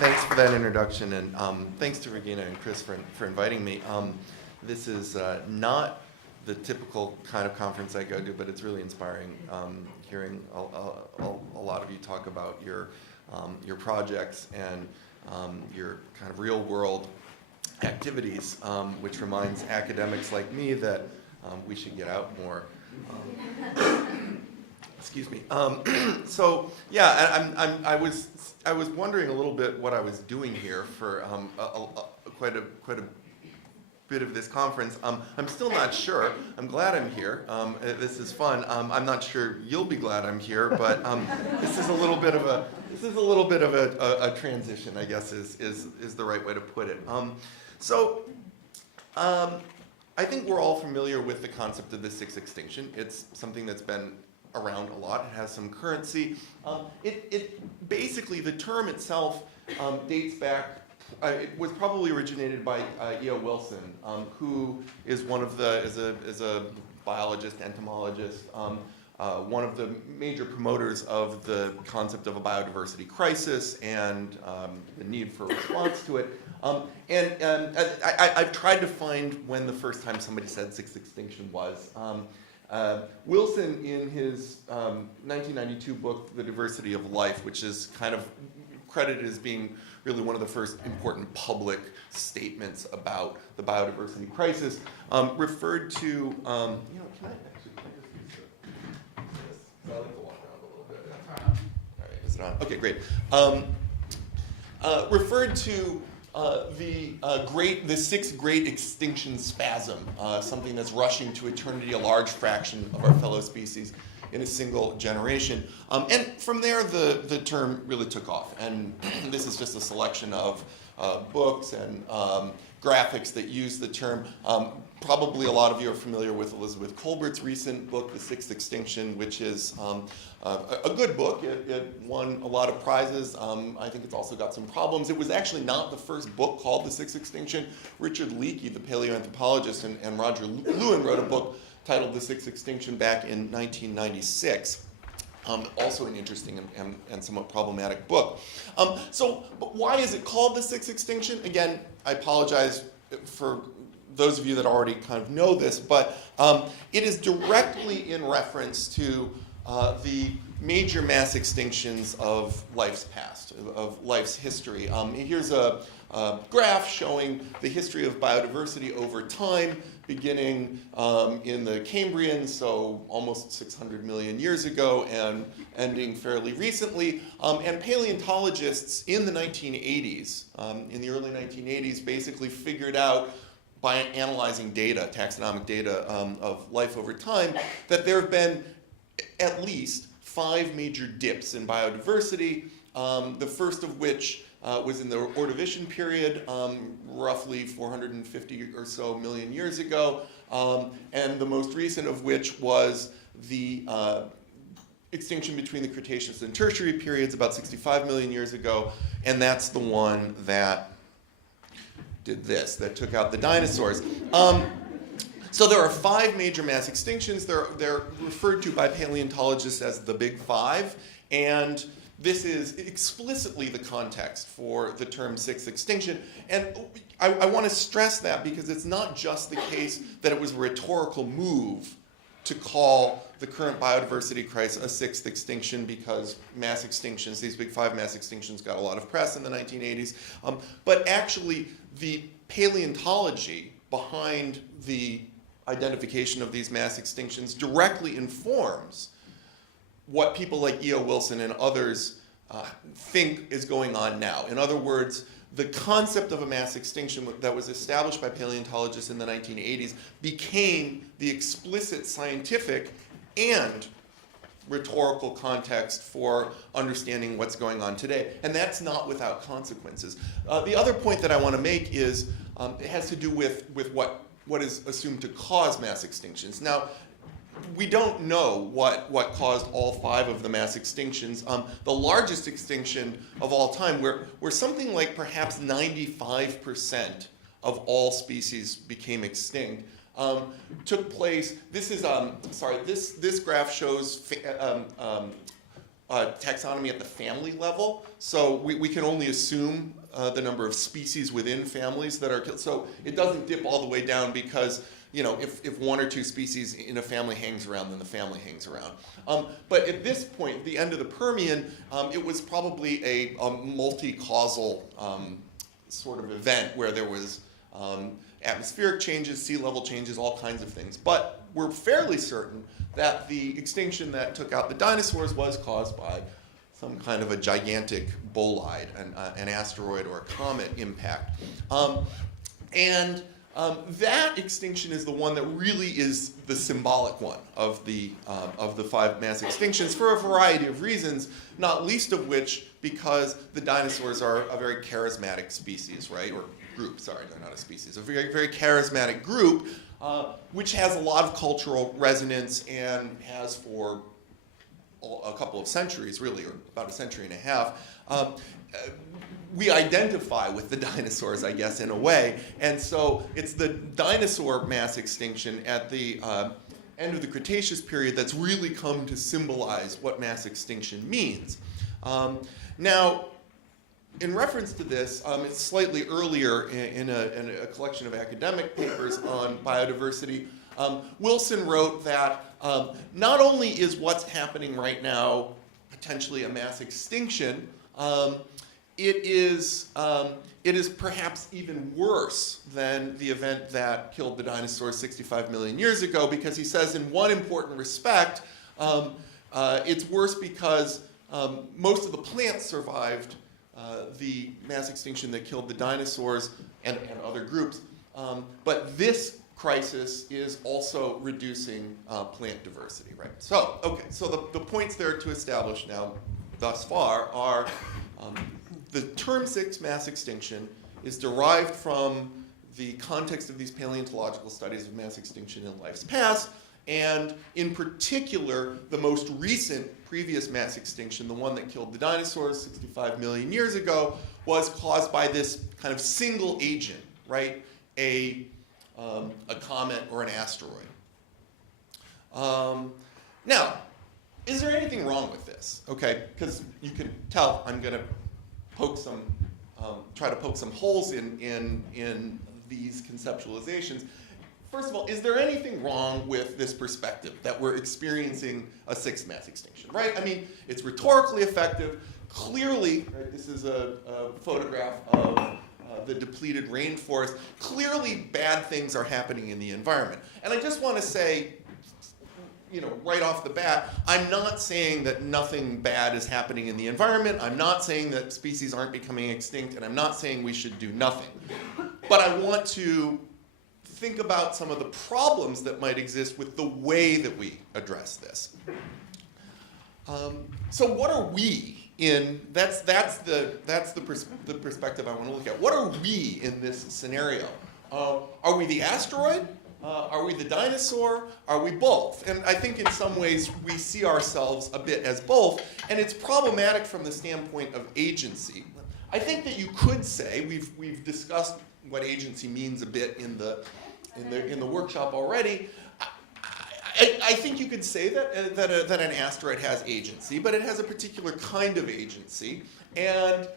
Thanks for that introduction, and thanks to Regina and Chris for inviting me. This is not the typical kind of conference I go to, but it's really inspiring hearing a lot of you talk about your projects and your kind of real-world activities, which reminds academics like me that we should get out more. Excuse me. So yeah, I was wondering a little bit what I was doing here for quite a bit of this conference. I'm still not sure. I'm glad I'm here. This is fun. I'm not sure you'll be glad I'm here, but this is a little bit of a transition, I guess is the right way to put it. I think we're all familiar with the concept of the Sixth Extinction. It's something that's been around a lot. It has some currency. It basically, the term itself dates back. It was probably originated by E.O. Wilson, who is is a biologist, entomologist, one of the major promoters of the concept of a biodiversity crisis and the need for a response to it. I've tried to find when the first time somebody said Sixth Extinction was. Wilson, in his 1992 book, The Diversity of Life, which is kind of credited as being really one of the first important public statements about the biodiversity crisis, referred to, can I just use this? I like to walk around a little bit. All right, is it on? Okay, great. Referred to the sixth great extinction spasm, something that's rushing to eternity, a large fraction of our fellow species in a single generation. And from there, the term really took off. And this is just a selection of books and graphics that use the term. Probably a lot of you are familiar with Elizabeth Kolbert's recent book, The Sixth Extinction, which is a good book. It won a lot of prizes. I think it's also got some problems. It was actually not the first book called The Sixth Extinction. Richard Leakey, the paleoanthropologist, and Roger Lewin wrote a book titled The Sixth Extinction back in 1996. Also an interesting and somewhat problematic book. But why is it called The Sixth Extinction? Again, I apologize for those of you that already kind of know this, but it is directly in reference to the major mass extinctions of life's past, of life's history. Here's a graph showing the history of biodiversity over time, beginning in the Cambrian, so almost 600 million years ago, and ending fairly recently. And paleontologists in the 1980s, in the early 1980s, basically figured out by analyzing data, taxonomic data of life over time, that there have been at least 5 major dips in biodiversity, the first of which was in the Ordovician period, roughly 450 or so million years ago, and the most recent of which was the extinction between the Cretaceous and Tertiary periods, about 65 million years ago, and that's the one that did this, that took out the dinosaurs. So there are 5 major mass extinctions. They're referred to by paleontologists as the Big Five, and this is explicitly the context for the term Sixth Extinction. And I want to stress that because it's not just the case that it was a rhetorical move to call the current biodiversity crisis a Sixth Extinction because mass extinctions, these Big Five mass extinctions, got a lot of press in the 1980s. But actually, the paleontology behind the identification of these mass extinctions directly informs what people like E.O. Wilson and others think is going on now. In other words, the concept of a mass extinction that was established by paleontologists in the 1980s became the explicit scientific and rhetorical context for understanding what's going on today. And that's not without consequences. The other point that I want to make is it has to do with what is assumed to cause mass extinctions. Now, we don't know what caused all 5 of the mass extinctions. The largest extinction of all time, where something like perhaps 95% of all species became extinct, took place. This is this graph shows taxonomy at the family level. So we can only assume the number of species within families that are killed. So it doesn't dip all the way down because, you know, if one or two species in a family hangs around, then the family hangs around. But at this point, the end of the Permian, it was probably a multi-causal sort of event where there was atmospheric changes, sea level changes, all kinds of things. But we're fairly certain that the extinction that took out the dinosaurs was caused by some kind of a gigantic bolide, an asteroid or a comet impact. That extinction is the one that really is the symbolic one of the 5 mass extinctions for a variety of reasons, not least of which because the dinosaurs are a very charismatic species, right? Or group, sorry, they're not a species. A very, very charismatic group, which has a lot of cultural resonance and has for a couple of centuries, really, or about a century and a half, we identify with the dinosaurs, I guess, in a way. And so it's the dinosaur mass extinction at the end of the Cretaceous period that's really come to symbolize what mass extinction means. Now, in reference to this, it's slightly earlier in a collection of academic papers on biodiversity, Wilson wrote that not only is what's happening right now potentially a mass extinction, it is perhaps even worse than the event that killed the dinosaurs 65 million years ago, because he says in one important respect, it's worse because most of the plants survived the mass extinction that killed the dinosaurs and other groups. But this crisis is also reducing plant diversity, right? So, okay, so the points there to establish now thus far are the term Sixth Mass Extinction is derived from the context of these paleontological studies of mass extinction in life's past, and in particular, the most recent previous mass extinction, the one that killed the dinosaurs 65 million years ago, was caused by this kind of single agent, right? A comet or an asteroid. Now, is there anything wrong with this? Okay, because you can tell I'm going to try to poke some holes in these conceptualizations. First of all, is there anything wrong with this perspective that we're experiencing a sixth mass extinction, right? I mean, it's rhetorically effective. Clearly, right, this is a photograph of the depleted rainforest. Clearly, bad things are happening in the environment. And I just want to say, you know, right off the bat, I'm not saying that nothing bad is happening in the environment. I'm not saying that species aren't becoming extinct, and I'm not saying we should do nothing. But I want to think about some of the problems that might exist with the way that we address this. So what are we in, that's the perspective I want to look at. What are we in this scenario? Are we the asteroid? Are we the dinosaur? Are we both? And I think in some ways we see ourselves a bit as both, and it's problematic from the standpoint of agency. I think that you could say, we've discussed what agency means a bit in the workshop already. I think you could say that an asteroid has agency, but it has a particular kind of agency, and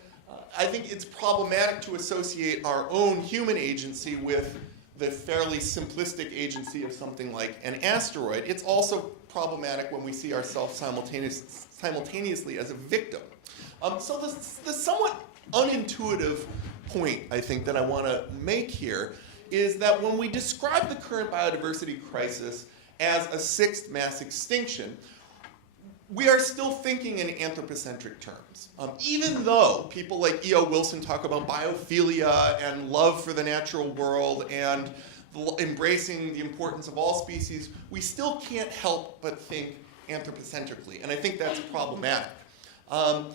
I think it's problematic to associate our own human agency with the fairly simplistic agency of something like an asteroid. It's also problematic when we see ourselves simultaneously as a victim. So the somewhat unintuitive point, I think, that I want to make here is that when we describe the current biodiversity crisis as a sixth mass extinction, we are still thinking in anthropocentric terms. Even though people like E.O. Wilson talk about biophilia and love for the natural world and embracing the importance of all species, we still can't help but think anthropocentrically, and I think that's problematic. And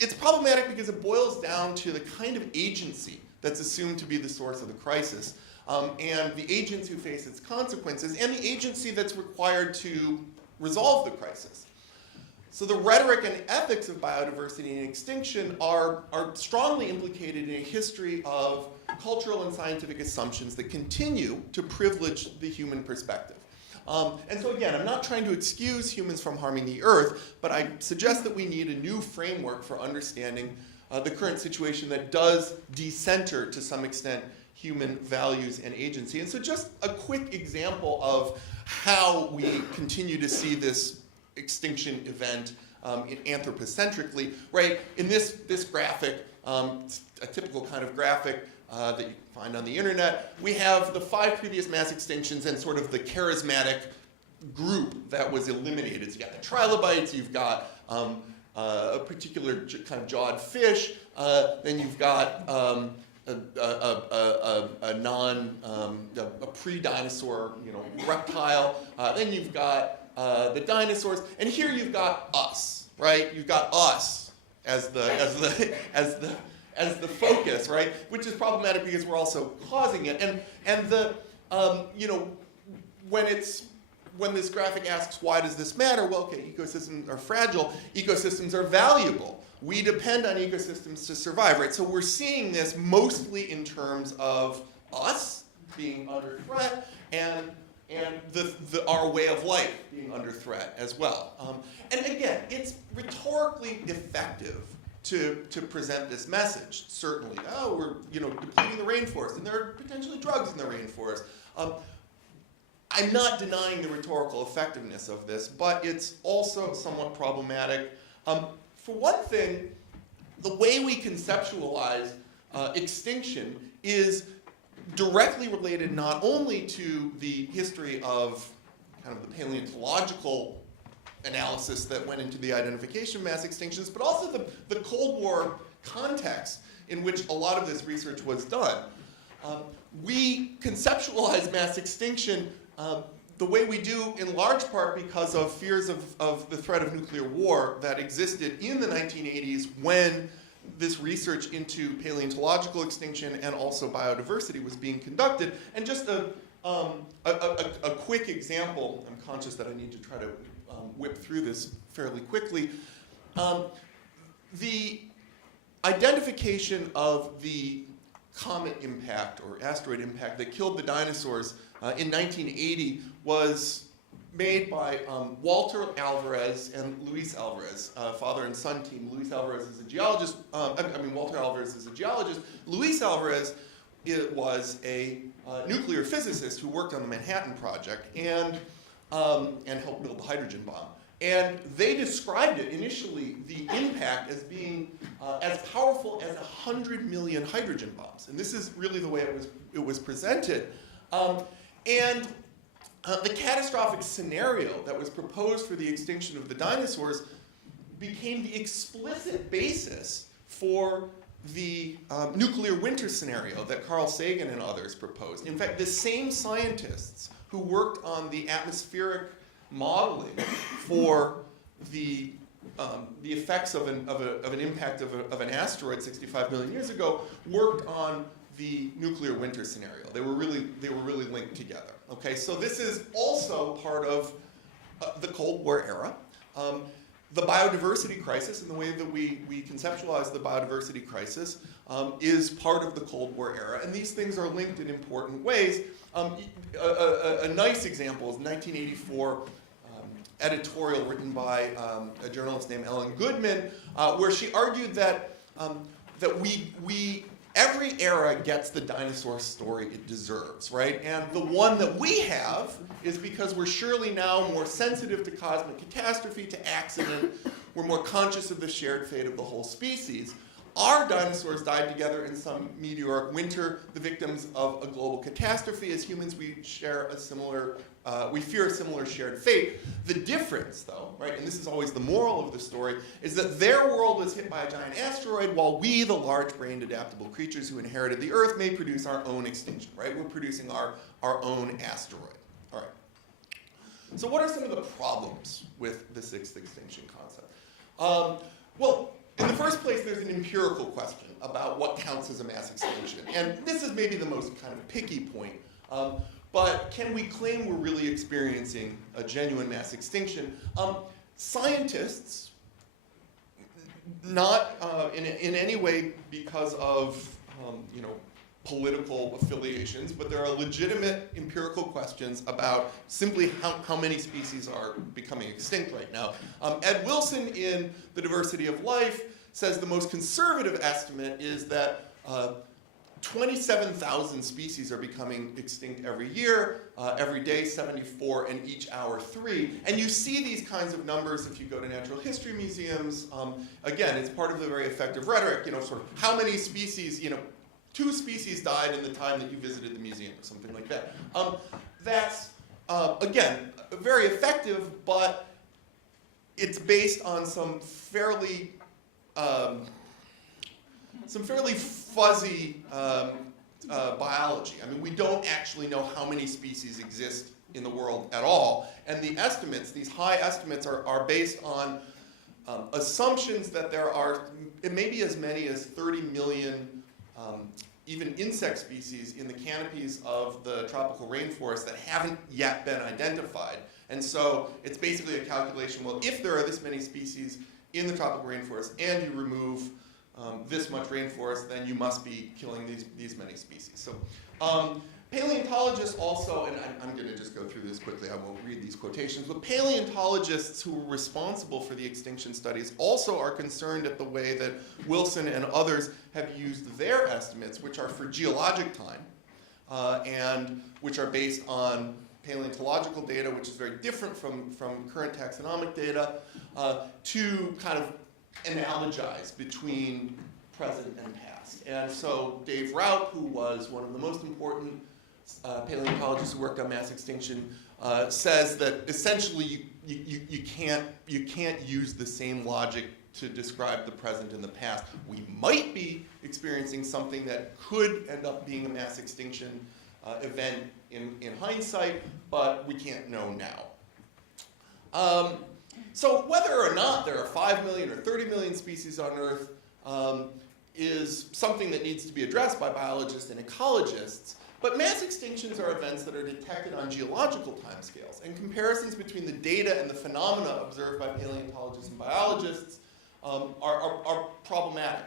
it's problematic because it boils down to the kind of agency that's assumed to be the source of the crisis, and the agents who face its consequences, and the agency that's required to resolve the crisis. So the rhetoric and ethics of biodiversity and extinction are strongly implicated in a history of cultural and scientific assumptions that continue to privilege the human perspective. And so again, I'm not trying to excuse humans from harming the Earth, but I suggest that we need a new framework for understanding the current situation that does decenter, to some extent, human values and agency. And so just a quick example of how we continue to see this extinction event anthropocentrically, right? In this graphic, it's a typical kind of graphic that you find on the internet, we have the 5 previous mass extinctions and sort of the charismatic group that was eliminated. So you've got the trilobites, you've got a particular kind of jawed fish, then you've got a pre-dinosaur, reptile. Then you've got the dinosaurs, and here you've got us, right? You've got us as the focus, right? Which is problematic because we're also causing it. And the when this graphic asks why does this matter? Well, okay, ecosystems are fragile. Ecosystems are valuable. We depend on ecosystems to survive, right? So we're seeing this mostly in terms of us being under threat and our way of life being under threat as well. And again, it's rhetorically effective to present this message. Certainly, we're depleting the rainforest, and there are potentially drugs in the rainforest. I'm not denying the rhetorical effectiveness of this, but it's also somewhat problematic. For one thing, the way we conceptualize extinction is directly related not only to the history of kind of the paleontological analysis that went into the identification of mass extinctions, but also the Cold War context in which a lot of this research was done. We conceptualize mass extinction the way we do in large part because of fears of the threat of nuclear war that existed in the 1980s when this research into paleontological extinction and also biodiversity was being conducted. And just a quick example, I'm conscious that I need to try to whip through this fairly quickly. The identification of the comet impact or asteroid impact that killed the dinosaurs in 1980 was made by Walter Alvarez and Luis Alvarez, father and son team. Luis Alvarez is a geologist. Walter Alvarez is a geologist. Luis Alvarez was a nuclear physicist who worked on the Manhattan Project and helped build the hydrogen bomb. And they described it initially, the impact, as being as powerful as 100 million hydrogen bombs. And this is really the way it was presented. The catastrophic scenario that was proposed for the extinction of the dinosaurs became the explicit basis for the nuclear winter scenario that Carl Sagan and others proposed. In fact, the same scientists who worked on the atmospheric modeling for the effects of an impact of an asteroid 65 million years ago worked on the nuclear winter scenario. They were really linked together. Okay, so this is also part of the Cold War era. The biodiversity crisis and the way that we conceptualize the biodiversity crisis is part of the Cold War era, and these things are linked in important ways. A nice example is 1984 editorial written by a journalist named Ellen Goodman, where she argued that every era gets the dinosaur story it deserves, right? And the one that we have is because we're surely now more sensitive to cosmic catastrophe, to accident. We're more conscious of the shared fate of the whole species. Our dinosaurs died together in some meteoric winter, the victims of a global catastrophe. As humans, we fear a similar shared fate. The difference, though, right, and this is always the moral of the story, is that their world was hit by a giant asteroid, while we, the large-brained, adaptable creatures who inherited the Earth, may produce our own extinction, right? We're producing our own asteroid. All right. So what are some of the problems with the Sixth Extinction concept? Well, in the first place, there's an empirical question about what counts as a mass extinction. And this is maybe the most kind of picky point. But can we claim we're really experiencing a genuine mass extinction? Scientists, not in any way because of political affiliations, but there are legitimate empirical questions about simply how many species are becoming extinct right now. Ed Wilson in The Diversity of Life says the most conservative estimate is that 27,000 species are becoming extinct every year, every day 74, and each hour 3. And you see these kinds of numbers if you go to natural history museums. Again, it's part of the very effective rhetoric, sort of how many species, 2 species died in the time that you visited the museum, or something like that. That's, again, very effective, but it's based on some fairly fuzzy biology. I mean, we don't actually know how many species exist in the world at all. And the estimates, these high estimates, are based on assumptions that there are maybe as many as 30 million even insect species in the canopies of the tropical rainforest that haven't yet been identified. And so it's basically a calculation, well, if there are this many species in the tropical rainforest and you remove this much rainforest, then you must be killing these many species. So paleontologists also, and I'm going to just go through this quickly, I won't read these quotations, but paleontologists who were responsible for the extinction studies also are concerned at the way that Wilson and others have used their estimates, which are for geologic time, and which are based on paleontological data, which is very different from current taxonomic data, to kind of analogize between present and past. And so Dave Rauch, who was one of the most important paleontologists who worked on mass extinction, says that essentially you can't use the same logic to describe the present and the past. We might be experiencing something that could end up being a mass extinction event in hindsight, but we can't know now. So whether or not there are 5 million or 30 million species on Earth is something that needs to be addressed by biologists and ecologists. But mass extinctions are events that are detected on geological timescales, and comparisons between the data and the phenomena observed by paleontologists and biologists are problematic.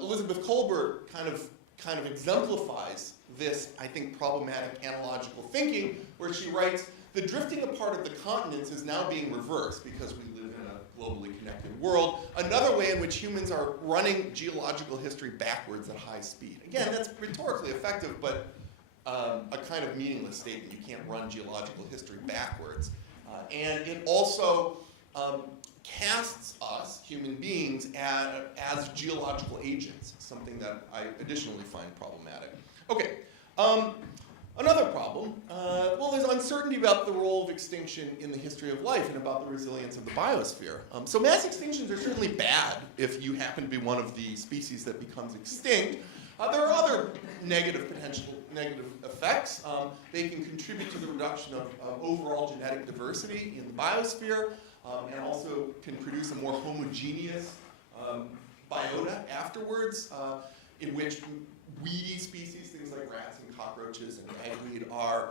Elizabeth Kolber kind of exemplifies this, I think, problematic analogical thinking, where she writes, the drifting apart of the continents is now being reversed because we live in a globally connected world. Another way in which humans are running geological history backwards at high speed. Again, that's rhetorically effective, but a kind of meaningless statement. You can't run geological history backwards. And it also casts us, human beings, as geological agents, something that I additionally find problematic. Okay. Another problem, well, there's uncertainty about the role of extinction in the history of life and about the resilience of the biosphere. So mass extinctions are certainly bad if you happen to be one of the species that becomes extinct. There are other negative effects. They can contribute to the reduction of overall genetic diversity in the biosphere, and also can produce a more homogeneous biota afterwards, in which weedy species, things like rats and cockroaches and ragweed, are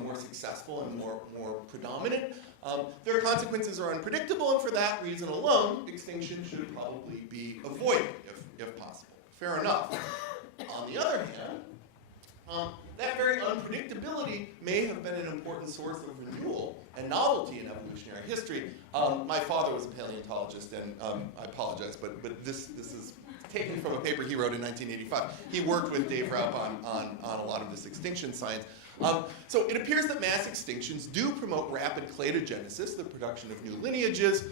more successful and more predominant. Their consequences are unpredictable, and for that reason alone, extinction should probably be avoided if possible. Fair enough. On the other hand, that very unpredictability may have been an important source of renewal and novelty in evolutionary history. My father was a paleontologist, and I apologize, but this is taken from a paper he wrote in 1985. He worked with Dave Rauch on a lot of this extinction science. So it appears that mass extinctions do promote rapid cladogenesis, the production of new lineages,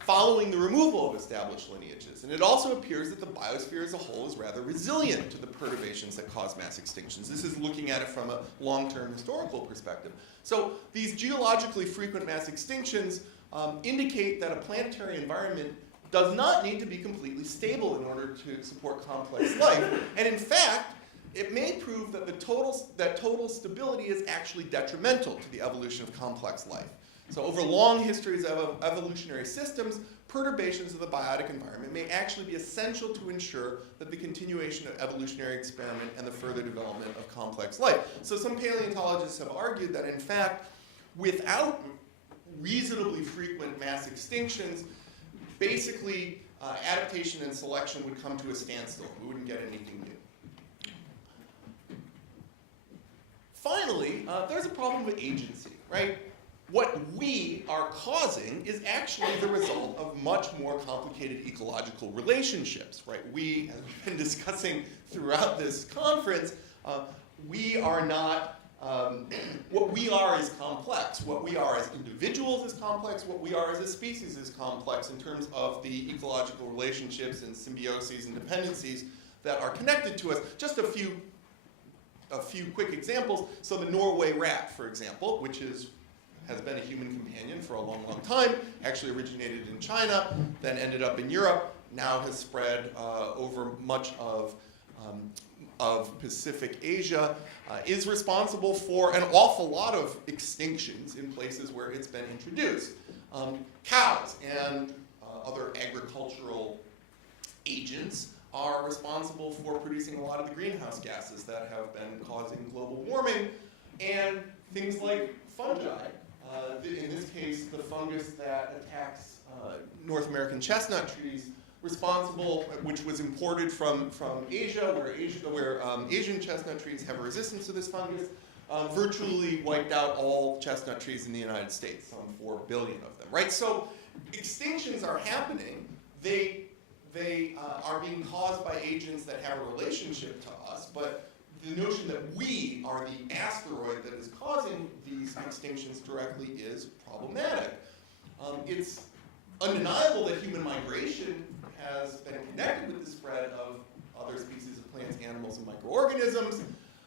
following the removal of established lineages. And it also appears that the biosphere as a whole is rather resilient to the perturbations that cause mass extinctions. This is looking at it from a long-term historical perspective. So these geologically frequent mass extinctions indicate that a planetary environment does not need to be completely stable in order to support complex life. And in fact, it may prove that total stability is actually detrimental to the evolution of complex life. So over long histories of evolutionary systems, perturbations of the biotic environment may actually be essential to ensure that the continuation of evolutionary experiment and the further development of complex life. So some paleontologists have argued that in fact, without reasonably frequent mass extinctions, basically adaptation and selection would come to a standstill. We wouldn't get anything new. Finally, there's a problem with agency, right? What we are causing is actually the result of much more complicated ecological relationships, right? We, as we've been discussing throughout this conference, we are not, what we are is complex. What we are as individuals is complex. What we are as a species is complex in terms of the ecological relationships and symbioses and dependencies that are connected to us. Just a few quick examples. So the Norway rat, for example, which has been a human companion for a long, long time, actually originated in China, then ended up in Europe, now has spread over much of Pacific Asia, is responsible for an awful lot of extinctions in places where it's been introduced. Cows and other agricultural agents are responsible for producing a lot of the greenhouse gases that have been causing global warming, and things like fungi. In this case, the fungus that attacks North American chestnut trees, responsible, which was imported from Asia, where Asian chestnut trees have a resistance to this fungus, virtually wiped out all chestnut trees in the United States, some 4 billion of them, right? So extinctions are happening. They are being caused by agents that have a relationship to us, but the notion that we are the asteroid that is causing these extinctions directly is problematic. It's undeniable that human migration has been connected with the spread of other species of plants, animals, and microorganisms,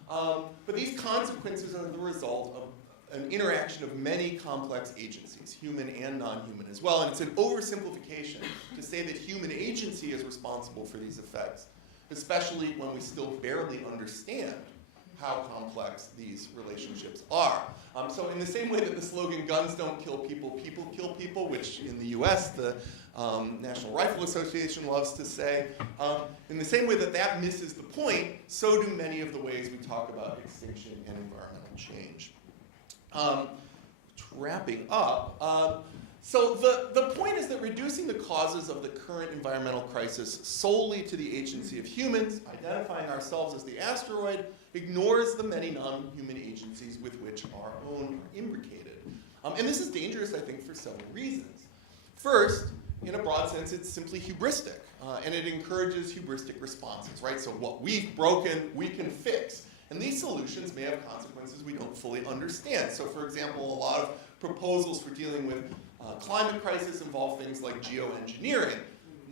but these consequences are the result of an interaction of many complex agencies, human and non-human as well, and it's an oversimplification to say that human agency is responsible for these effects, especially when we still barely understand how complex these relationships are. So in the same way that the slogan, guns don't kill people, people kill people, which in the US the National Rifle Association loves to say, in the same way that that misses the point, so do many of the ways we talk about extinction and environmental change. Wrapping up, so the point is that reducing the causes of the current environmental crisis solely to the agency of humans, identifying ourselves as the asteroid, ignores the many non-human agencies with which our own are imbricated. And this is dangerous, I think, for several reasons. First, in a broad sense, it's simply hubristic, and it encourages hubristic responses, right? So what we've broken, we can fix. And these solutions may have consequences we don't fully understand. So for example, a lot of proposals for dealing with climate crisis involve things like geoengineering.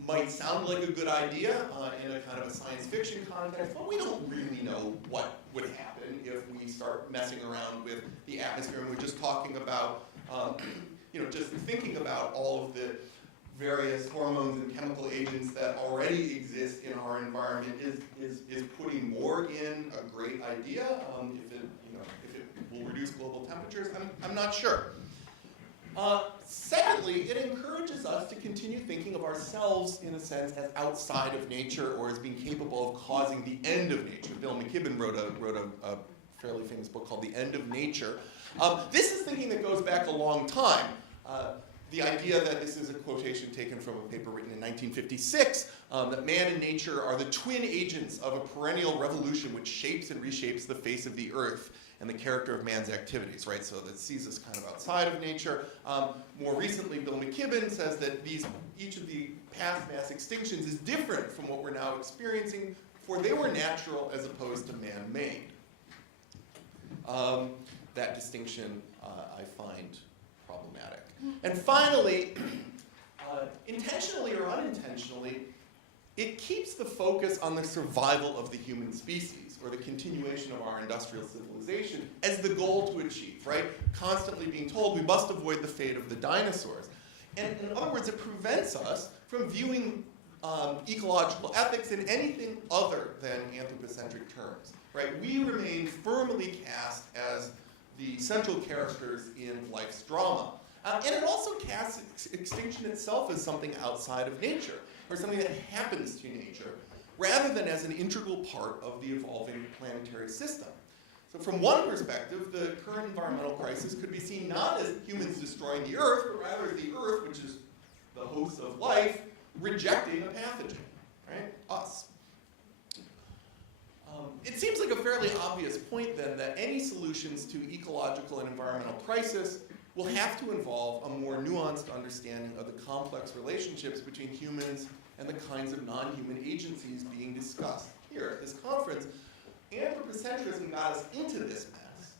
Might sound like a good idea in a kind of a science fiction context, but we don't really know what would happen if we start messing around with the atmosphere. And we're just talking about, just thinking about all of the various hormones and chemical agents that already exist in our environment is putting more in a great idea. If it will reduce global temperatures, I'm not sure. Secondly, it encourages us to continue thinking of ourselves, in a sense, as outside of nature or as being capable of causing the end of nature. Bill McKibben wrote a fairly famous book called The End of Nature. This is thinking that goes back a long time. The idea that this is a quotation taken from a paper written in 1956, that man and nature are the twin agents of a perennial revolution which shapes and reshapes the face of the earth and the character of man's activities, right? So that sees us kind of outside of nature. More recently, Bill McKibben says that each of the past mass extinctions is different from what we're now experiencing, for they were natural as opposed to man-made. That distinction I find problematic. And finally, intentionally or unintentionally, it keeps the focus on the survival of the human species, or the continuation of our industrial civilization, as the goal to achieve, right? Constantly being told we must avoid the fate of the dinosaurs. And in other words, it prevents us from viewing ecological ethics in anything other than anthropocentric terms, right? We remain firmly cast as the central characters in life's drama. And it also casts extinction itself as something outside of nature, or something that happens to nature, rather than as an integral part of the evolving planetary system. So from one perspective, the current environmental crisis could be seen not as humans destroying the Earth, but rather as the Earth, which is the host of life, rejecting a pathogen, right? Us. It seems like a fairly obvious point then that any solutions to ecological and environmental crisis will have to involve a more nuanced understanding of the complex relationships between humans and the kinds of non-human agencies being discussed here at this conference. Anthropocentrism got us into this mess.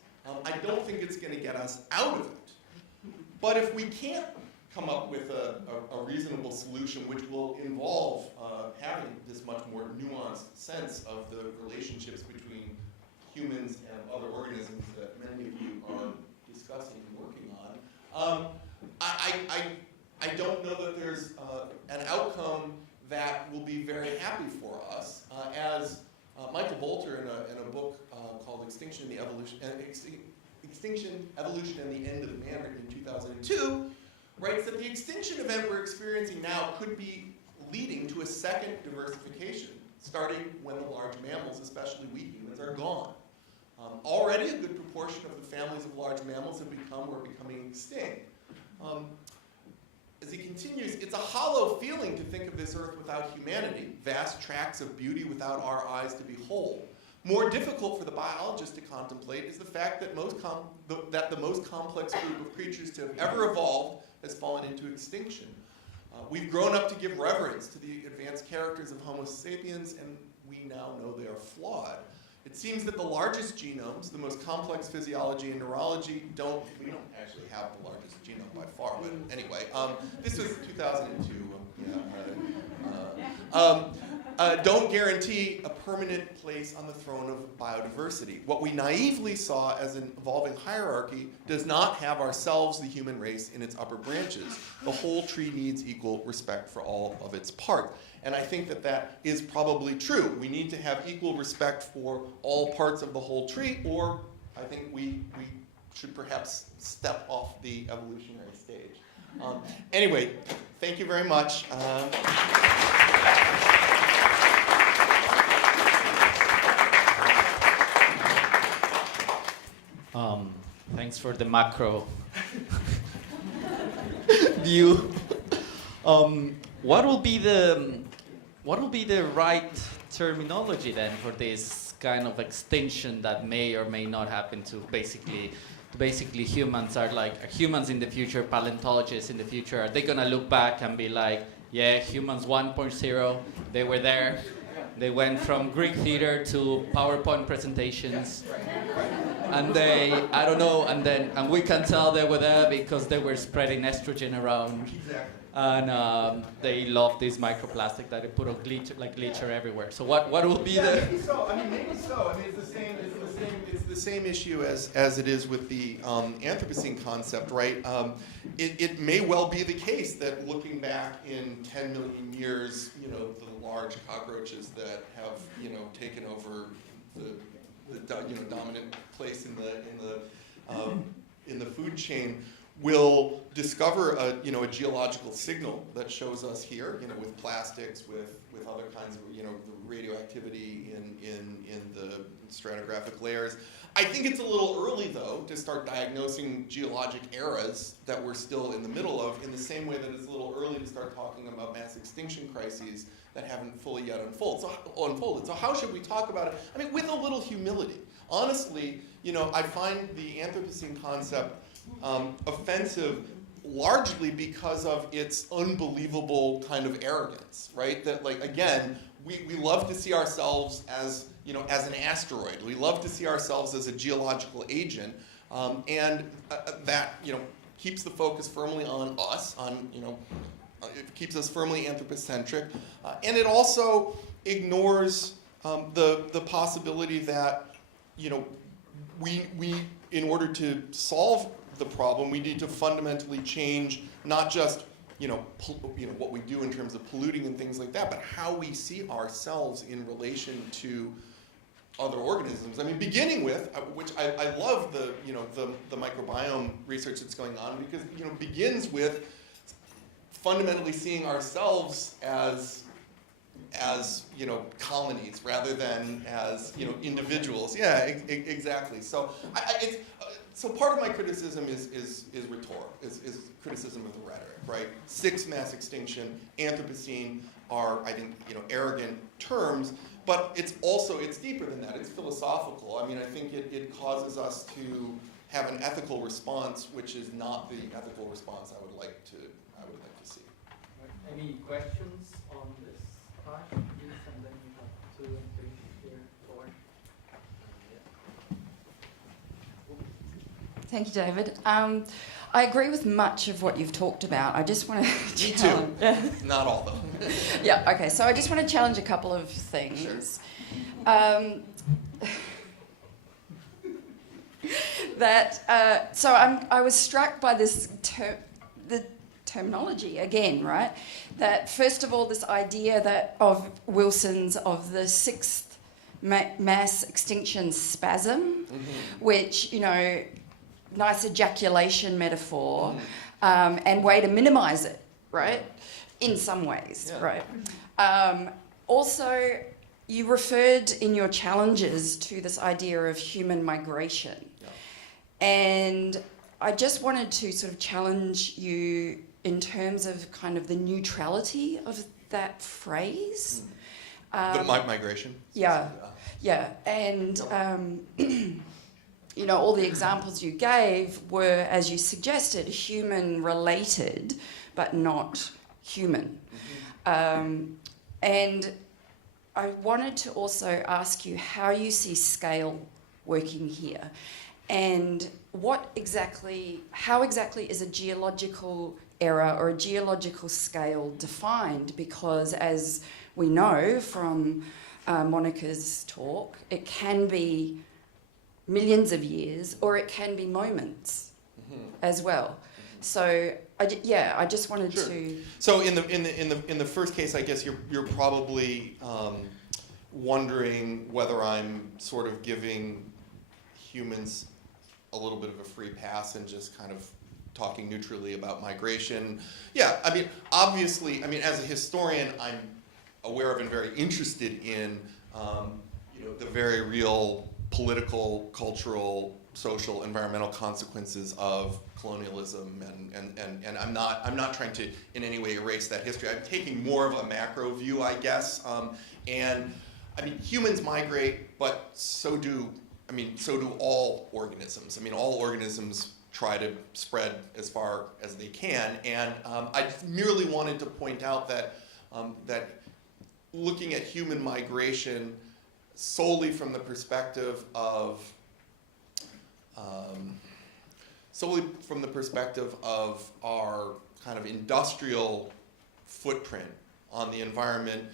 I don't think it's going to get us out of it. But if we can't come up with a reasonable solution which will involve having this much more nuanced sense of the relationships between humans and other organisms that many of you are discussing and working on, I don't know that there's an outcome that will be very happy for us. As Michael Bolter in a book called Extinction, Evolution, and the End of Man, written in 2002, writes that the extinction event we're experiencing now could be leading to a second diversification, starting when the large mammals, especially we humans, are gone. Already a good proportion of the families of large mammals have become or are becoming extinct. As he continues, it's a hollow feeling to think of this earth without humanity, vast tracts of beauty without our eyes to behold. More difficult for the biologist to contemplate is the fact that the most complex group of creatures to have ever evolved has fallen into extinction. We've grown up to give reverence to the advanced characters of Homo sapiens, and we now know they are flawed. It seems that the largest genomes, the most complex physiology and neurology, we don't actually have the largest genome by far, but anyway, this was 2002. Don't guarantee a permanent place on the throne of biodiversity. What we naively saw as an evolving hierarchy does not have ourselves, the human race, in its upper branches. The whole tree needs equal respect for all of its parts. And I think that that is probably true. We need to have equal respect for all parts of the whole tree, or I think we should perhaps step off the evolutionary stage. Anyway, thank you very much. Thanks for the macro view. What will be the right terminology then for this kind of extinction that may or may not happen to basically humans are like humans in the future, paleontologists in the future? Are they gonna look back and be like, yeah, humans 1.0, they were there. They went from Greek theater to PowerPoint presentations, and I don't know, and we can tell they were there because they were spreading estrogen around, and they love this microplastic that they put on glitter everywhere. So what will be the? Maybe so. Maybe so. It's the same issue as it is with the Anthropocene concept, right? It may well be the case that looking back in 10 million years, the large cockroaches that have taken over the dominant place in the food chain will discover a geological signal that shows us here, with plastics, with other kinds of the radioactivity in the stratigraphic layers. I think it's a little early though to start diagnosing geologic eras that we're still in the middle of, in the same way that it's a little early to start talking about mass extinction crises that haven't fully yet unfolded. So how should we talk about it? With a little humility. Honestly, I find the Anthropocene concept offensive largely because of its unbelievable kind of arrogance, right? That, again, we love to see ourselves as, as an asteroid. We love to see ourselves as a geological agent, and that, keeps the focus firmly on us, it keeps us firmly anthropocentric, and it also ignores the possibility that, we in order to solve the problem, we need to fundamentally change not just what we do in terms of polluting and things like that, but how we see ourselves in relation to other organisms. Beginning with which I love the microbiome research that's going on, because begins with fundamentally seeing ourselves as colonies rather than as individuals. Yeah, exactly. So so part of my criticism is rhetoric, is criticism of the rhetoric, right? Sixth Mass Extinction, Anthropocene are, I think, arrogant terms, but it's deeper than that. It's philosophical. I mean, I think it causes us to have an ethical response, which is not the ethical response I would like to see. Any questions on this part? Yes, and then we have 2 and 3 here, 4. Thank you, David. I agree with much of what you've talked about. I just want to Me challenge. too. Not all, though. Yeah, okay. So I just want to challenge a couple of things. Sure. I was struck by this the terminology again, right? That first of all, this idea that of Wilson's of the Sixth Mass Extinction spasm, which nice ejaculation metaphor, and way to minimize it, right? In some ways, right? Also, you referred in your challenges to this idea of human migration. And I just wanted to sort of challenge you in terms of kind of the neutrality of that phrase. The migration? Yeah, yeah. And, all the examples you gave were, as you suggested, human-related, but not human. And I wanted to also ask you how you see scale working here. And how exactly is a geological era or a geological scale defined? Because as we know from Monica's talk, it can be millions of years or it can be moments as well. So I just wanted to. So in the first case, I guess you're probably wondering whether I'm sort of giving humans a little bit of a free pass and just kind of talking neutrally about migration. Yeah, I mean, obviously, as a historian, I'm aware of and very interested in, the very real political, cultural, social, environmental consequences of colonialism, and I'm not trying to in any way erase that history. I'm taking more of a macro view, I guess. And humans migrate, but so do all organisms. All organisms try to spread as far as they can, and I merely wanted to point out that looking at human migration solely from the perspective of our kind of industrial footprint on the environment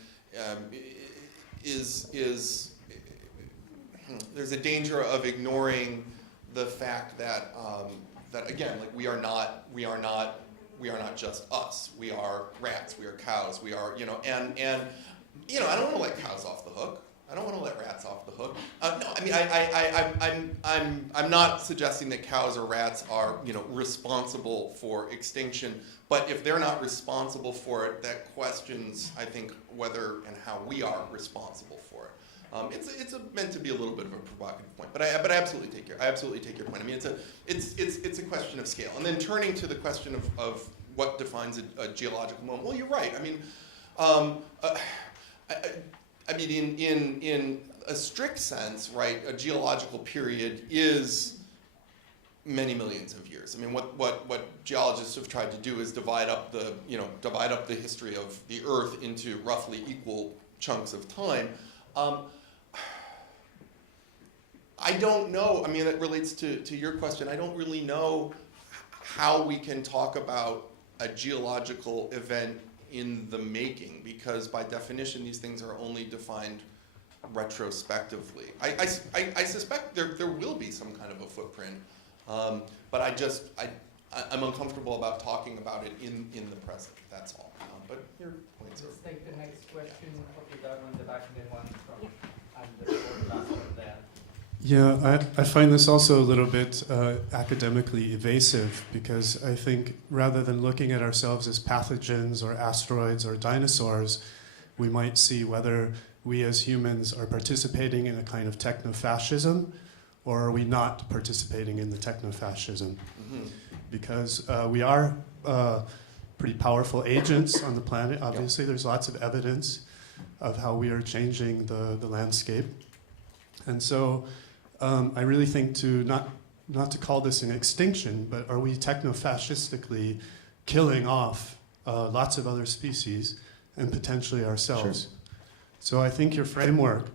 there's a danger of ignoring the fact that again, like we are not just us. We are rats. We are cows. We are and I don't want to let cows off the hook. I don't want to let rats off the hook. I'm not suggesting that cows or rats are responsible for extinction. But if they're not responsible for it, that questions, I think, whether and how we are responsible for it. It's meant to be a little bit of a provocative point, but I absolutely take your point. It's a question of scale. And then turning to the question of what defines a geological moment. Well, you're right. In a strict sense, right, a geological period is many millions of years. What geologists have tried to do is divide up the history of the Earth into roughly equal chunks of time. I don't know. That relates to your question. I don't really know how we can talk about a geological event in the making, because by definition these things are only defined retrospectively. I suspect there will be some kind of a footprint, but I'm uncomfortable about talking about it in the present. That's all. But your points are. Let's take the next question. Okay, that one in the back, and then one from and the last one there. Yeah, I find this also a little bit academically evasive, because I think rather than looking at ourselves as pathogens or asteroids or dinosaurs, we might see whether we as humans are participating in a kind of techno-fascism or are we not participating in the techno-fascism? Because we are pretty powerful agents on the planet. Obviously, there's lots of evidence of how we are changing the landscape. And so I really think not to call this an extinction, but are we techno-fascistically killing off lots of other species and potentially ourselves? Sure. So I think your framework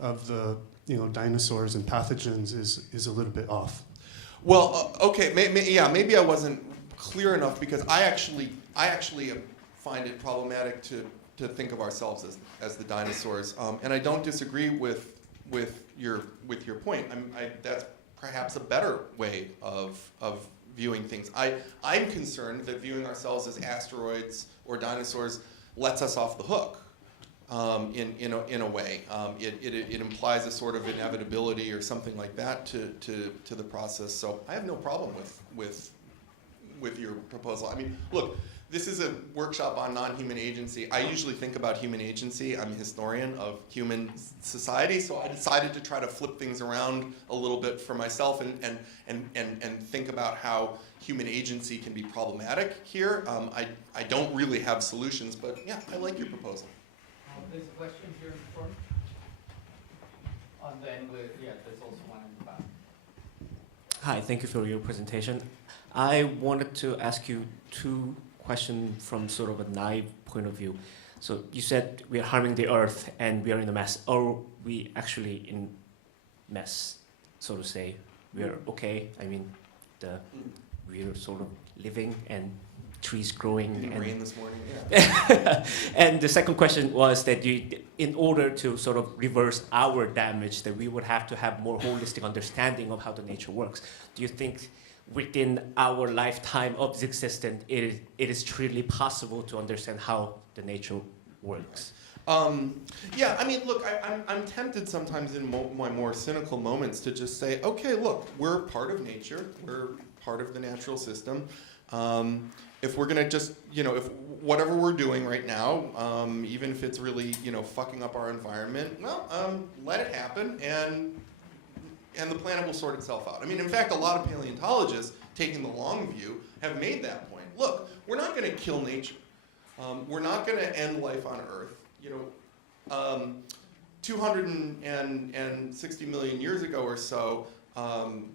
of the dinosaurs and pathogens is a little bit off. Well, okay, maybe I wasn't clear enough, because I actually find it problematic to think of ourselves as the dinosaurs, and I don't disagree with your point. That's perhaps a better way of viewing things. I'm concerned that viewing ourselves as asteroids or dinosaurs lets us off the hook. In a way, it implies a sort of inevitability or something like that to the process. So I have no problem with your proposal. I mean, look, this is a workshop on non-human agency. I usually think about human agency. I'm a historian of human society, so I decided to try to flip things around a little bit for myself and think about how human agency can be problematic here. I don't really have solutions, but yeah, I like your proposal. There's a question here in the front. And then, there's also one in the back. Hi, thank you for your presentation. I wanted to ask you two questions from sort of a naive point of view. So you said we are harming the earth and we are in a mess. Are we actually in mess, so to say? We are okay. I mean, we're sort of living and trees growing. Did it and rain this morning? Yeah. And the second question was that in order to sort of reverse our damage, that we would have to have more holistic understanding of how the nature works. Do you think within our lifetime of this existence, it is truly possible to understand how the nature works? Yeah, I mean, look, I'm tempted sometimes in my more cynical moments to just say, okay, look, we're part of nature. We're part of the natural system. If we're gonna just, if whatever we're doing right now, even if it's really, fucking up our environment, well, let it happen, and the planet will sort itself out. I mean, in fact, a lot of paleontologists, taking the long view, have made that point. Look, we're not gonna kill nature. We're not gonna end life on Earth. 260 million years ago or so,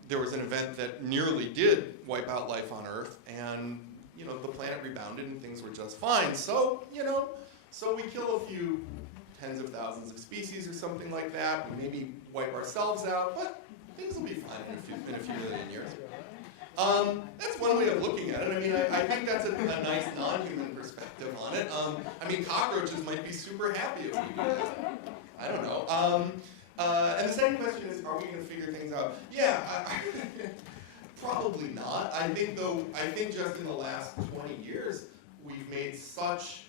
there was an event that nearly did wipe out life on Earth, and the planet rebounded and things were just fine. So, so we kill a few tens of thousands of species or something like that. We maybe wipe ourselves out, but things will be fine in a few million years. That's one way of looking at it. I mean, I think that's a nice non-human perspective on it. I mean, cockroaches might be super happy if we do that. I don't know. And the second question is, are we going to figure things out? Yeah, probably not. I think just in the last 20 years, we've made such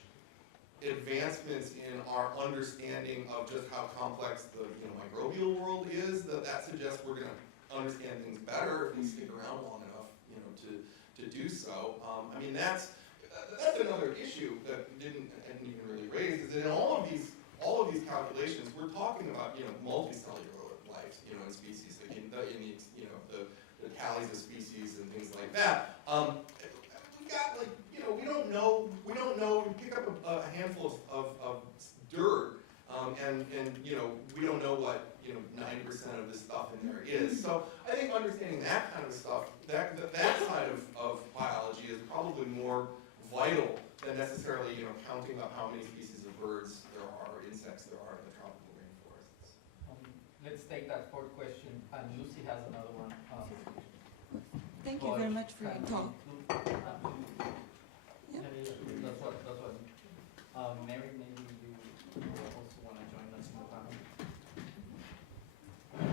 advancements in our understanding of just how complex the microbial world is that suggests we're going to understand things better if we stick around long enough, to do so. I mean, that's another issue that didn't even really raise, is that in all of these calculations, we're talking about multicellular life, in species, the tallies of species and things like that. We've got we don't know. We pick up a handful of dirt, and we don't know what 90% of this stuff in there is. So I think understanding that kind of stuff, that side of biology is probably more vital than necessarily counting up how many species of birds there are or insects there are in the tropical rainforests. Let's take that fourth question, and Lucy has another one. Thank you very much for your talk. That's what. Mary, maybe you also want to join us in the panel.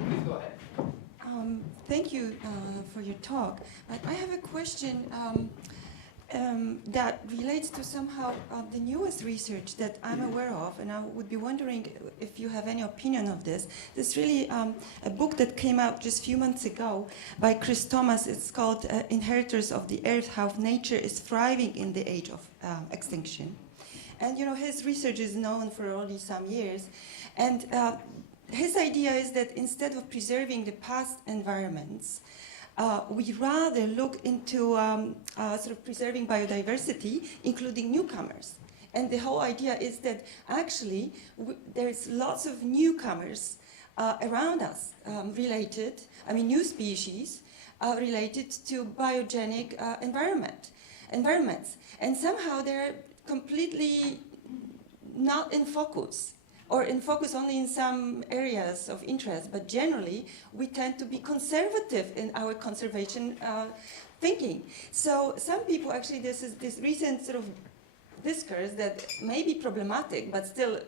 Please go ahead. Thank you for your talk. I have a question that relates to somehow the newest research that I'm aware of, and I would be wondering if you have any opinion of this. There's really a book that came out just a few months ago by Chris Thomas. It's called Inheritors of the Earth, How Nature is Thriving in the Age of Extinction. And his research is known for only some years. And his idea is that instead of preserving the past environments, we rather look into sort of preserving biodiversity, including newcomers. And the whole idea is that actually there's lots of newcomers around us new species related to biogenic environments. And somehow they're completely not in focus, or in focus only in some areas of interest, but generally we tend to be conservative in our conservation thinking. So some people actually, this recent sort of discourse that may be problematic, but still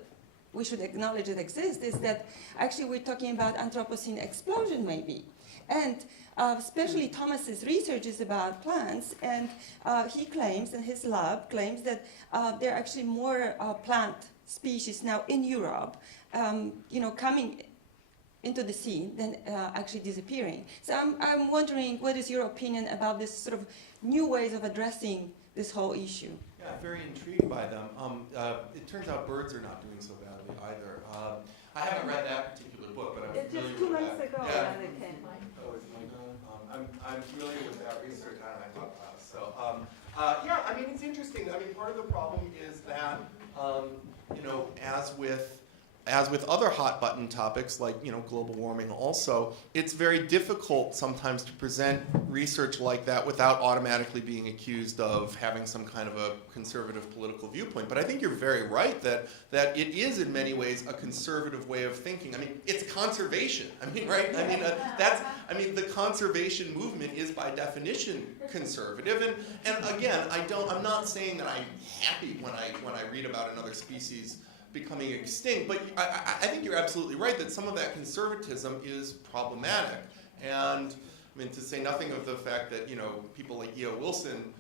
we should acknowledge it exists, is that actually we're talking about Anthropocene explosion maybe. And especially Thomas's research is about plants, and he claims, and his lab claims, that there are actually more plant species now in Europe, coming into the scene than actually disappearing. So I'm wondering, what is your opinion about this sort of new ways of addressing this whole issue? Yeah, very intrigued by them. It turns out birds are not doing so badly either. I haven't read that particular book, but I'm familiar with that. Just 2 months ago Yeah. when it came. Oh, is mine on? I'm familiar with that research. I thought so. Yeah, I mean, it's interesting. I mean, part of the problem is that, as with other hot button topics like, global warming also, it's very difficult sometimes to present research like that without automatically being accused of having some kind of a conservative political viewpoint. But I think you're very right that it is in many ways a conservative way of thinking. I mean, it's conservation. I mean, right? I mean, the conservation movement is by definition conservative. And again, I'm not saying that I'm happy when I read about another species becoming extinct, but I think you're absolutely right that some of that conservatism is problematic. And I mean, to say nothing of the fact that people like E.O. Wilson,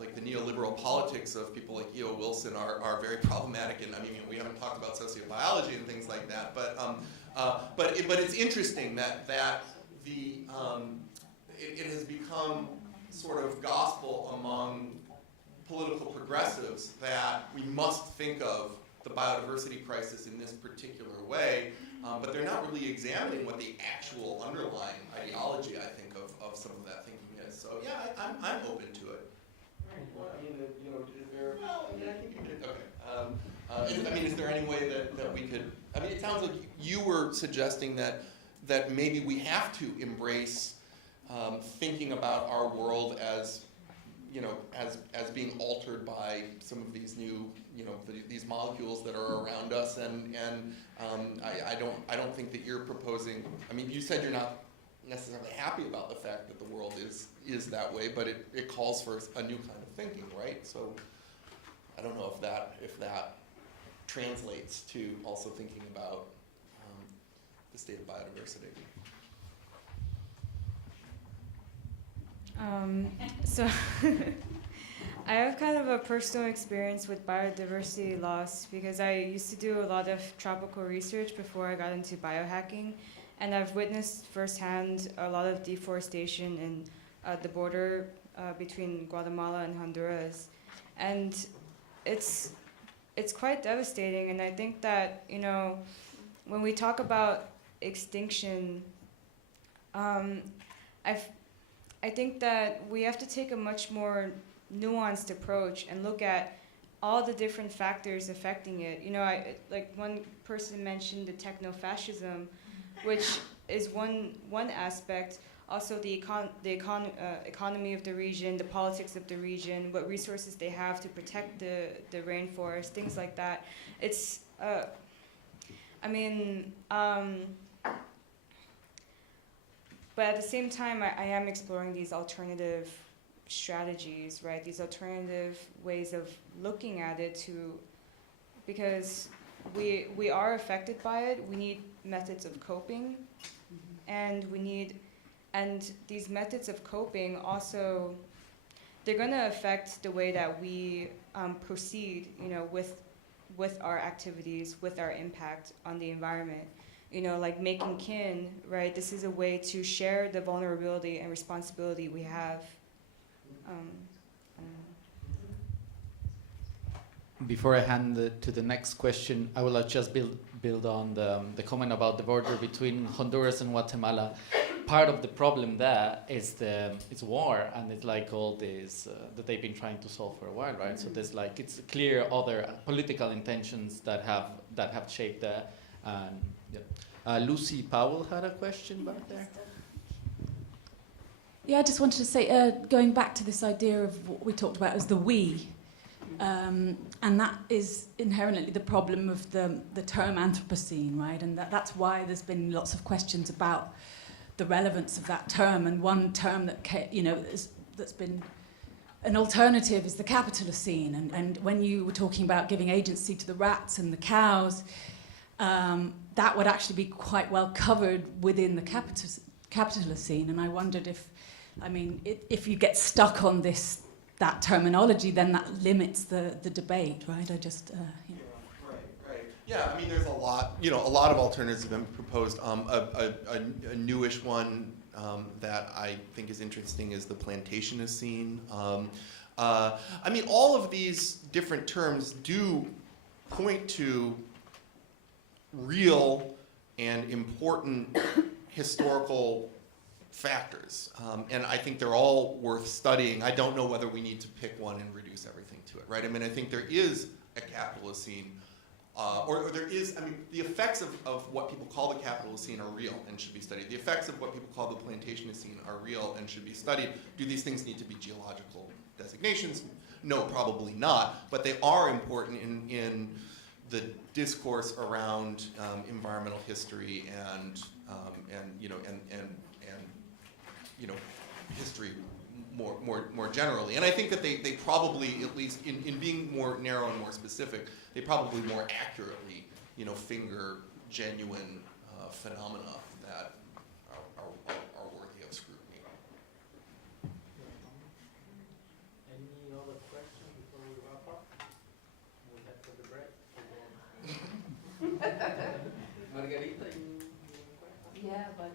like the neoliberal politics of people like E.O. Wilson are very problematic. And I mean, we haven't talked about sociobiology and things like that, but it's interesting that it has become sort of gospel among political progressives that we must think of the biodiversity crisis in this particular way, but they're not really examining what the actual underlying ideology, I think, of some of that thinking is. So yeah, I'm open to it. Well, I mean, is there? Well, I mean, I think you could. Okay. Is there any way that we could? I mean, it sounds like you were suggesting that maybe we have to embrace thinking about our world as as being altered by some of these new, these molecules that are around us, and I don't think that you're proposing. I mean, you said you're not necessarily happy about the fact that the world is that way, but it calls for a new kind of thinking, right? So I don't know if that translates to also thinking about the state of biodiversity. So I have kind of a personal experience with biodiversity loss because I used to do a lot of tropical research before I got into biohacking, and I've witnessed firsthand a lot of deforestation in the border between Guatemala and Honduras, and it's quite devastating. And I think that when we talk about extinction, I think that we have to take a much more nuanced approach and look at all the different factors affecting it. Like one person mentioned the techno-fascism, which is one aspect. Also the economy of the region, the politics of the region, what resources they have to protect the rainforest, things like that. It's, but at the same time, I am exploring these alternative strategies, right? These alternative ways of looking at it because we are affected by it. We need methods of coping, and these methods of coping also, they're going to affect the way that we proceed, with our activities, with our impact on the environment. Like making kin, right? This is a way to share the vulnerability and responsibility we have. Before I hand it to the next question, I will just build on the comment about the border between Honduras and Guatemala. Part of the problem there is it's war, and it's like all this that they've been trying to solve for a while, right? So there's like it's clear other political intentions that have shaped there. And yeah. Lucy Powell had a question back there. Yeah, I just wanted to say, going back to this idea of what we talked about as the we, and that is inherently the problem of the term Anthropocene, right? And that's why there's been lots of questions about the relevance of that term. And one term that that's been an alternative is the Capitalocene. And when you were talking about giving agency to the rats and the cows, that would actually be quite well covered within the Capitalocene. And I wondered if you get stuck on that terminology, then that limits the debate, right? Right. Yeah, I mean, there's a lot of alternatives have been proposed. A newish one that I think is interesting is the Plantationocene. I mean, all of these different terms do point to real and important historical factors, and I think they're all worth studying. I don't know whether we need to pick one and reduce everything to it, right? I mean, I think there is a Capitalocene, or there is, I mean, the effects of what people call the Capitalocene are real and should be studied. The effects of what people call the Plantationocene are real and should be studied. Do these things need to be geological designations? No, probably not, but they are important in the discourse around environmental history and history more generally. And I think that they probably, at least in being more narrow and more specific, they probably more accurately finger genuine phenomena that are worthy of scrutiny. Any other questions before we wrap up? We'll head for the break. Margarita, you Yeah, but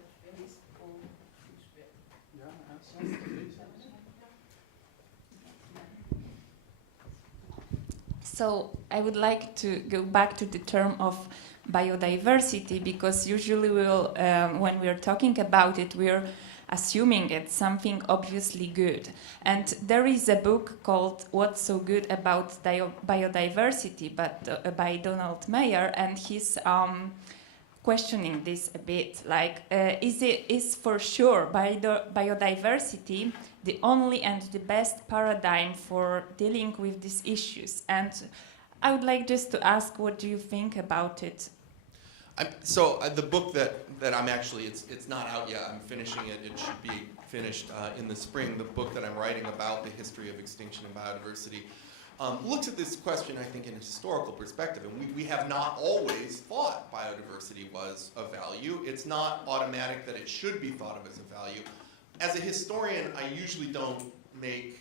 So I would like to go back to the term of biodiversity, because usually when we are talking about it, we are assuming it's something obviously good. And there is a book called What's So Good About Biodiversity by Donald Mayer, and he's questioning this a bit. Like, is for sure biodiversity the only and the best paradigm for dealing with these issues? And I would like just to ask, what do you think about it? The book that I'm actually, it's not out yet. I'm finishing it. It should be finished in the spring. The book that I'm writing about the history of extinction and biodiversity looks at this question, I think, in a historical perspective. And we have not always thought biodiversity was of value. It's not automatic that it should be thought of as a value. As a historian, I usually don't make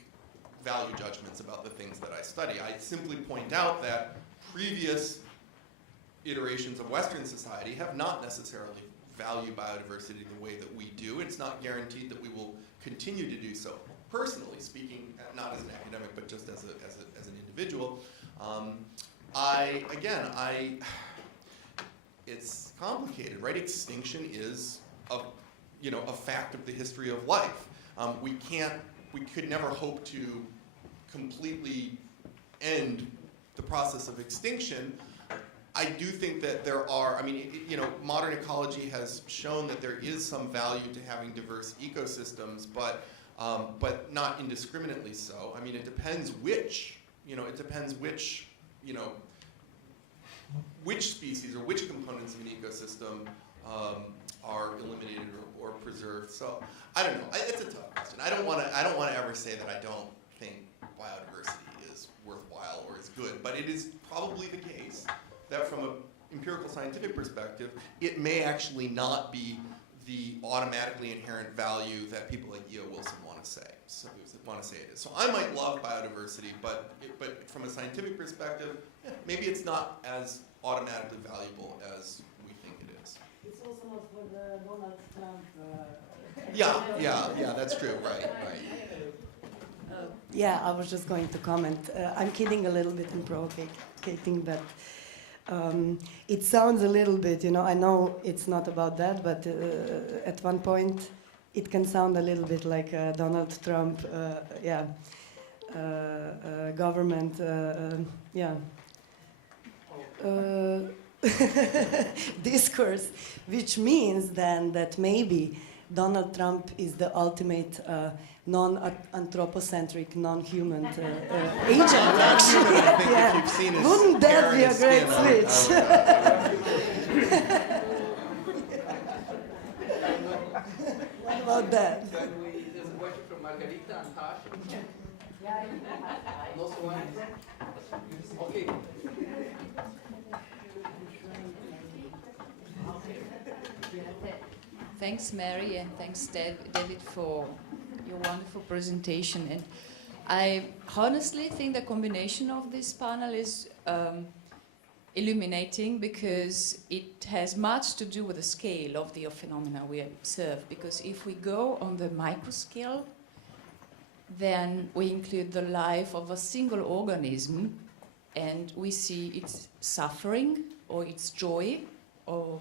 value judgments about the things that I study. I simply point out that previous iterations of Western society have not necessarily valued biodiversity the way that we do. It's not guaranteed that we will continue to do so. Personally speaking, not as an academic, but just as an individual, it's complicated, right? Extinction is a fact of the history of life. We could never hope to completely end the process of extinction. I do think that there are, modern ecology has shown that there is some value to having diverse ecosystems, but not indiscriminately so. I mean, it depends which species or which components of an ecosystem are eliminated or preserved. So I don't know. It's a tough question. I don't want to ever say that I don't think biodiversity is worthwhile or is good, but it is probably the case that from an empirical scientific perspective, it may actually not be the automatically inherent value that people like E.O. Wilson want to say. It is. So I might love biodiversity, but from a scientific perspective, maybe it's not as automatically valuable as we think it is. It's also not for the Donald Trump. Yeah, that's true. Right. Yeah, I was just going to comment. I'm kidding a little bit and provocating, but it sounds a little bit, I know it's not about that, but at one point it can sound a little bit like Donald Trump, government, discourse, which means then that maybe Donald Trump is the ultimate non-anthropocentric, non-human agent, actually. I think if you've seen his Wouldn't that hair be and a his great skin, switch? What about that? There's a question from Margarita and Tash. Okay. Thanks, Mary, and thanks, David, for your wonderful presentation. And I honestly think the combination of this panel is illuminating, because it has much to do with the scale of the phenomena we observe. Because if we go on the micro scale, then we include the life of a single organism, and we see its suffering or its joy, or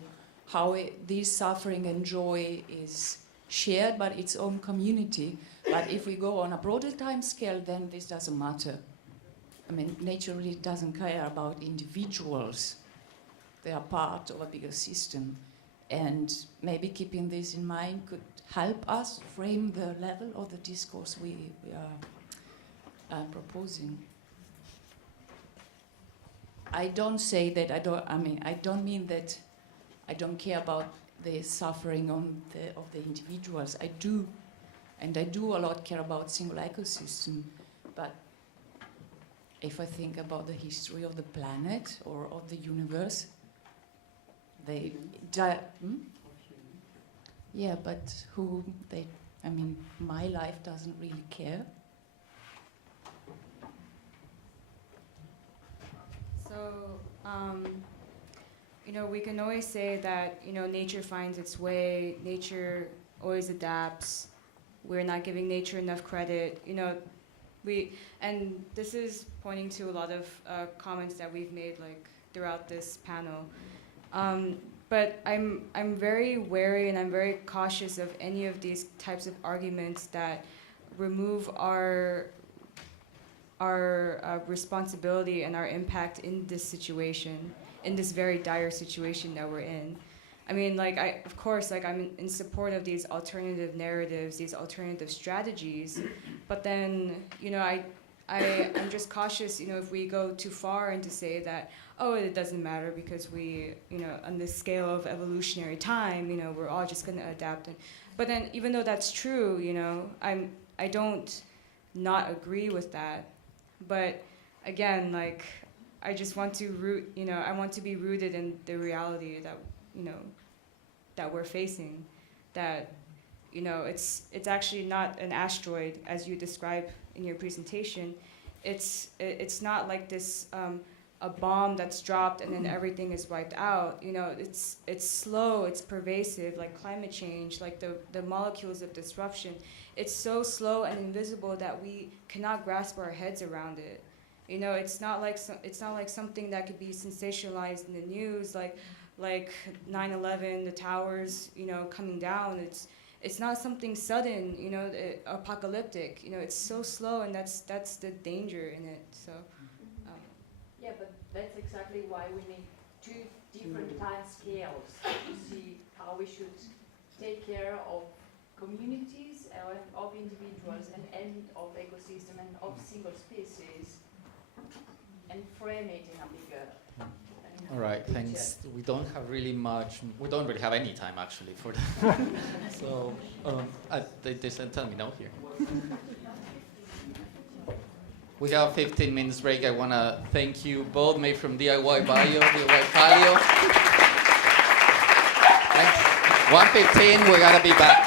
how this suffering and joy is shared by its own community. But if we go on a broader time scale, then this doesn't matter. I mean, nature really doesn't care about individuals. They are part of a bigger system. And maybe keeping this in mind could help us frame the level of the discourse we are proposing. I don't say that I don't mean that I don't care about the suffering of the individuals. I do, and I do a lot care about single ecosystem. But if I think about the history of the planet or of the universe, yeah, but my life doesn't really care. So, we can always say that, nature finds its way, nature always adapts, we're not giving nature enough credit, and this is pointing to a lot of comments that we've made, throughout this panel. But I'm very wary and I'm very cautious of any of these types of arguments that remove our responsibility and our impact in this situation, in this very dire situation that we're in. I mean, of course, I'm in support of these alternative narratives, these alternative strategies, but then, I'm just cautious, if we go too far into say that, it doesn't matter because we, on this scale of evolutionary time, we're all just going to adapt. But then, even though that's true, I don't not agree with that. But again, I just want to I want to be rooted in the reality that, that we're facing, that, it's actually not an asteroid as you describe in your presentation. It's not like this, a bomb that's dropped and then everything is wiped out. It's slow, it's pervasive, like climate change, like the molecules of disruption. It's so slow and invisible that we cannot grasp our heads around it. It's not like something that could be sensationalized in the news, like 9/11, the towers, coming down. It's not something sudden, apocalyptic. It's so slow, and that's the danger in it. So. Yeah, but that's exactly why we need two different time scales to see how we should take care of communities, of individuals, and of ecosystem and of single species, and frame it in a bigger. All right, thanks. We don't really have any time actually for that. So, they sent tell me no here. We have a 15 minutes break. I want to thank you both, made from DIY Bio, DIY Paleo. Thanks. 1:15, we got to be back.